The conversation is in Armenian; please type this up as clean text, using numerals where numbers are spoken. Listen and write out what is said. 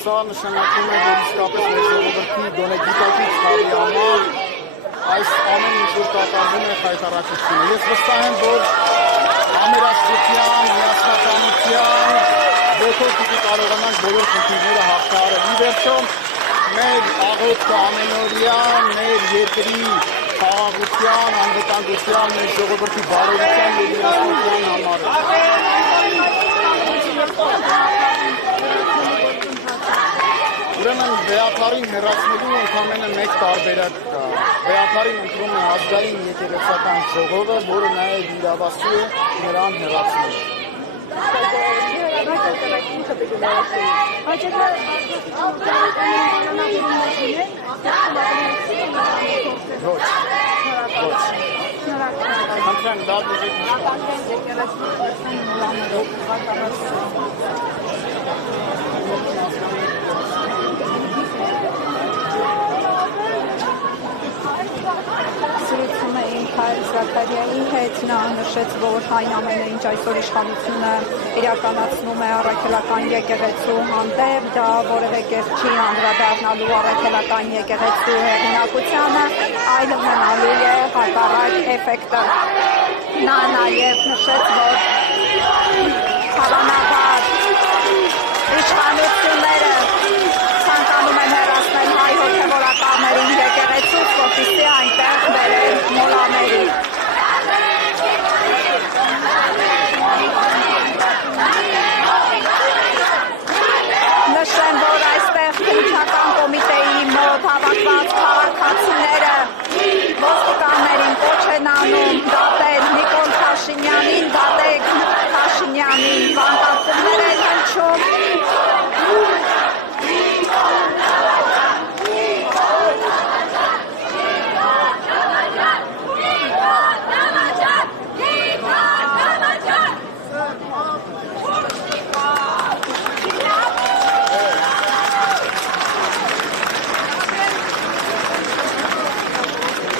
Սա նշանակում է, որ իսկապես մեր ժողովրդի գոնե գիտակից խավի համար այս ամեն ինչ որ կատարվում է խայտառակությունը։ Ես վստահ եմ, որ համերաշխության, միասնականության ոգով պիտի կարողանանք բոլոր խնդիրները հաղթահարել։ Ի վերջո, մեր աղոթքը ամենօրյա մեր երկրի խաղաղության, անվտանգության, մեր ժողովրդի բարօրության և միասնության համար է։ Ուրեմն վեհապարին հեռացնելու ընդամենը մեկ տարբերակ կա։ Վեհապարին ընտրում է ազգային եկեղեցական ժողովը, որը նաև իրավասու է նրան հեռացնել։ Ոչ։ Խնդրեմ, դա դուք Սրուցում էին Հայր Զաքարյայի հետ, նա նշեց, որ այն ամենինչ այսօր իշխանությունը իրականացնում է առաքելական եկեղեցու հանդեպ, դա որևէ կերպ չի անդրադառնալու առաքելական եկեղեցու հեղինակությանը, այլ ունենալու է հակառակ էֆեկտը։ Նա նաև նշեց, որ հավանաբար իշխանությունները ցանկանում են հեռացնել հայ հոգևորականներին եկեղեցուց, որպեսզի այնտեղ բերեն մոլաների։ Նշեմ, որ այստեղ քննչական կոմիտեի մոտ հավաքված քաղաքացիները ոստիկաններին կոչ են անում դատել Նիկոլ Փաշինյանին,